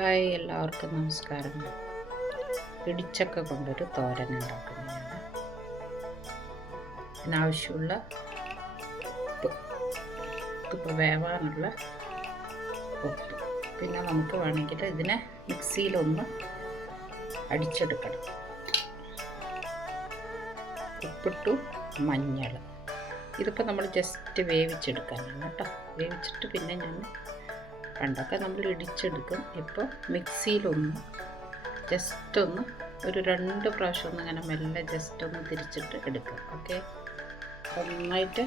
Hi, എല്ലാവർക്കും നമസ്കാരം. ഇടിച്ചക്ക കൊണ്ടൊരു തോരൻ ഉണ്ടാക്കുന്നതാണ്. ഇതിനാവശ്യമുള്ള ഉപ്പ് വേവാനുള്ള ഉപ്പ്, പിന്നെ നമുക്ക് വേണമെങ്കിൽ ഇതിനെ മിക്സിയിലൊന്ന് അടിച്ചെടുക്കണം. ഉപ്പിട്ടു, മഞ്ഞൾ, ഇതൊക്കെ നമ്മൾ ജസ്റ്റ് വേവിച്ചെടുക്കാനാണ് കേട്ടോ. വേവിച്ചിട്ട് പിന്നെ ഞാൻ പണ്ടൊക്കെ നമ്മൾ ഇടിച്ചെടുക്കും. ഇപ്പോൾ മിക്സിയിലൊന്ന് ജസ്റ്റ് ഒന്ന് ഒരു 2 പ്രാവശ്യം ഒന്ന് ഇങ്ങനെ മെല്ലെ ജസ്റ്റ് ഒന്ന് തിരിച്ചിട്ട് എടുക്കുക. ഓക്കെ, നന്നായിട്ട്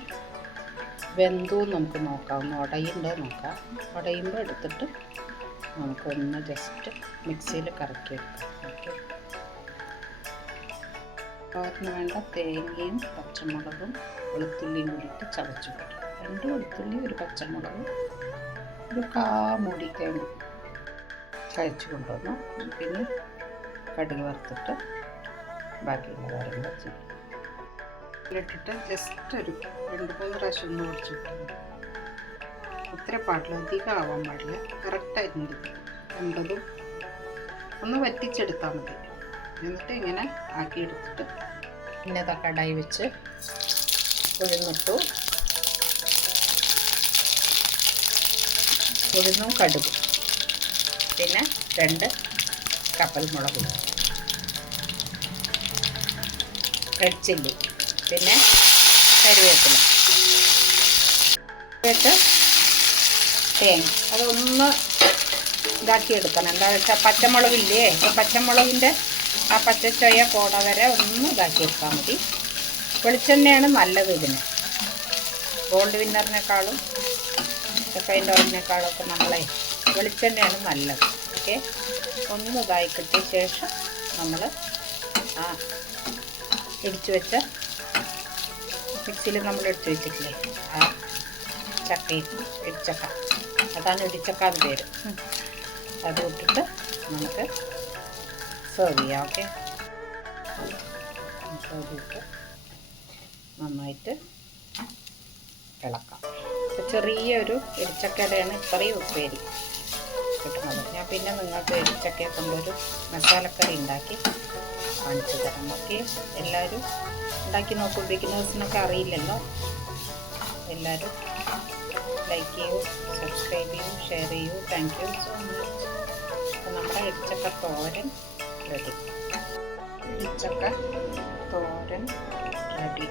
വെന്തു നമുക്ക് നോക്കാം. ഒന്ന് ഉടയുണ്ടോ നോക്കാം. ഉടയുമ്പോൾ എടുത്തിട്ട് നമുക്കൊന്ന് ജസ്റ്റ് മിക്സിയിൽ കറക്കിയെടുക്കാം. ഓക്കെ, അതിന് വേണ്ട തേങ്ങയും പച്ചമുളകും വെളുത്തുള്ളിയും കൂടിയിട്ട് ചതച്ചു കൊടുക്കും. 2 വെളുത്തുള്ളി, ഒരു പച്ചമുളക്, ഒരു കാമുടി തേങ്ങ ചതച്ച് കൊണ്ടുവന്നു. പിന്നെ കടുക് വറുത്തിട്ട് ബാക്കിയുള്ള കാര്യങ്ങൾ ചെയ്യും. ഇട്ടിട്ട് ജസ്റ്റ് ഒരു 2-3 പ്രാവശ്യം ഒന്ന് ഓടിച്ചു കിട്ടും. ഒത്തിരി പാടില്ല, അധികം ആവാൻ പാടില്ല. കറക്റ്റായിട്ടുണ്ട്. രണ്ടതും ഒന്ന് വറ്റിച്ചെടുത്താൽ മതി. എന്നിട്ട് ഇങ്ങനെ ആക്കിയെടുത്തിട്ട് പിന്നെ കടായി വെച്ച് ഉഴുന്നിട്ടു. ഉഴുന്നും കടുകും, പിന്നെ 2 കപ്പൽ മുളകും, റെഡ് ചില്ലി, പിന്നെ കറിവേപ്പില ഇട്ട് തേങ്ങ അതൊന്ന് ഇതാക്കിയെടുക്കണം. എന്താണെന്ന് വെച്ചാൽ പച്ചമുളകില്ലേ, പച്ചമുളകിൻ്റെ ആ പച്ചച്ചൊയ പോട വരെ ഒന്ന് ഇതാക്കിയെടുത്താൽ മതി. വെളിച്ചെണ്ണയാണ് നല്ലത് ഇതിന്. ഗോൾഡ് വിന്നറിനേക്കാളും റിഫൈൻഡ് ഓയിലിനേക്കാളൊക്കെ നമ്മളെ വെളിച്ചെണ്ണയാണ് നല്ലത്. ഓക്കെ, ഒന്ന് ഇതായി കിട്ടിയ ശേഷം നമ്മൾ ആ ഇടിച്ചു വെച്ച മിക്സിയിൽ നമ്മൾ ഇടിച്ചു വെച്ചിട്ടില്ലേ ആ ചക്കയും, ഇടിച്ചക്ക, അതാണ് ഇടിച്ചക്ക എന്ന് പേര്. അത് ഇട്ടിട്ട് നമുക്ക് സെർവ് ചെയ്യാം. ഓക്കെ, അതിട്ട് നന്നായിട്ട് ഇളക്കാം. ഇപ്പോൾ ചെറിയൊരു ഇടിച്ചക്കയുടെയാണ് ഇത്രയും ഉപ്പേരി കിട്ടുന്നത്. ഞാൻ പിന്നെ നിങ്ങൾക്ക് ഇടിച്ചക്കയെ കൊണ്ടൊരു മസാലക്കറി ഉണ്ടാക്കി കാണിച്ചു തരാം. ഓക്കെ, എല്ലാവരും ഉണ്ടാക്കി നോക്കും. ബിഗിനേഴ്സിനൊക്കെ അറിയില്ലല്ലോ. എല്ലാവരും ലൈക്ക് ചെയ്യൂ, സബ്സ്ക്രൈബ് ചെയ്യൂ, ഷെയർ ചെയ്യൂ. Thank you so much. അപ്പോൾ നമ്മുടെ ഇടിച്ചക്ക തോരൻ റെഡി. ഇടിച്ചക്ക തോരൻ റെഡി.